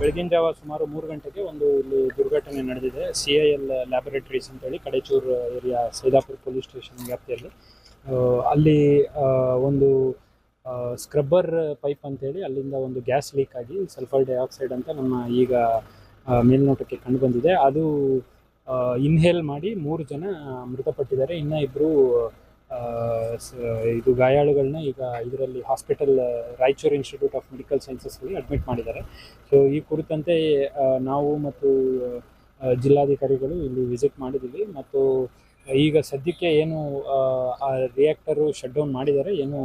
ಬೆಳಗಿನ ಜಾವ ಸುಮಾರು 3 ಗಂಟೆಗೆ ಒಂದು ಇಲ್ಲಿ ದುರ್ಘಟನೆ ನಡೆದಿದೆ. CIL ಲ್ಯಾಬೊರೇಟರೀಸ್ ಅಂತೇಳಿ Kadechur area Saidapur police station ವ್ಯಾಪ್ತಿಯಲ್ಲಿ. ಅಲ್ಲಿ ಒಂದು ಸ್ಕ್ರಬ್ಬರ್ ಪೈಪ್ ಅಂತೇಳಿ ಅಲ್ಲಿಂದ ಒಂದು ಗ್ಯಾಸ್ ಲೀಕ್ ಆಗಿ ಸಲ್ಫರ್ ಡೈಆಕ್ಸೈಡ್ ಅಂತ ನಮ್ಮ ಈಗ ಮೇಲ್ನೋಟಕ್ಕೆ ಕಂಡು ಬಂದಿದೆ. ಅದು ಇನ್ಹೇಲ್ ಮಾಡಿ 3 ಜನ ಮೃತಪಟ್ಟಿದ್ದಾರೆ. ಇನ್ನು 2 ಇದು ಗಾಯಾಳುಗಳನ್ನ ಈಗ ಇದರಲ್ಲಿ hospital Raichur Institute of Medical ಸೈನ್ಸಸ್ಗೆ ಅಡ್ಮಿಟ್ ಮಾಡಿದ್ದಾರೆ. ಸೊ ಈ ಕುರಿತಂತೆ ನಾವು ಮತ್ತು ಜಿಲ್ಲಾಧಿಕಾರಿಗಳು ಇಲ್ಲಿ ವಿಸಿಟ್ ಮಾಡಿದ್ದೀವಿ ಮತ್ತು ಈಗ ಸದ್ಯಕ್ಕೆ ಏನು ಆ ರಿಯಾಕ್ಟರು ಶಟ್ ಡೌನ್ ಮಾಡಿದ್ದಾರೆ, ಏನು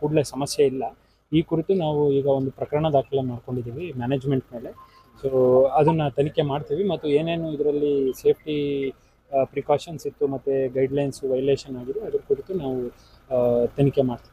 ಕೂಡಲೇ ಸಮಸ್ಯೆ ಇಲ್ಲ. ಈ ಕುರಿತು ನಾವು ಈಗ ಒಂದು ಪ್ರಕರಣ ದಾಖಲೆ ಮಾಡ್ಕೊಂಡಿದ್ದೀವಿ ಮ್ಯಾನೇಜ್ಮೆಂಟ್ ಮೇಲೆ. ಸೊ ಅದನ್ನು ತನಿಖೆ ಮಾಡ್ತೀವಿ ಮತ್ತು ಏನೇನು ಇದರಲ್ಲಿ ಸೇಫ್ಟಿ ಪ್ರಿಕಾಷನ್ಸ್ ಇತ್ತು ಮತ್ತು ಗೈಡ್ಲೈನ್ಸ್ ವೈಲೇಷನ್ ಆಗಿದೆ ಅದ್ರ ಕುರಿತು ನಾವು ತನಿಖೆ ಮಾಡ್ತೀವಿ.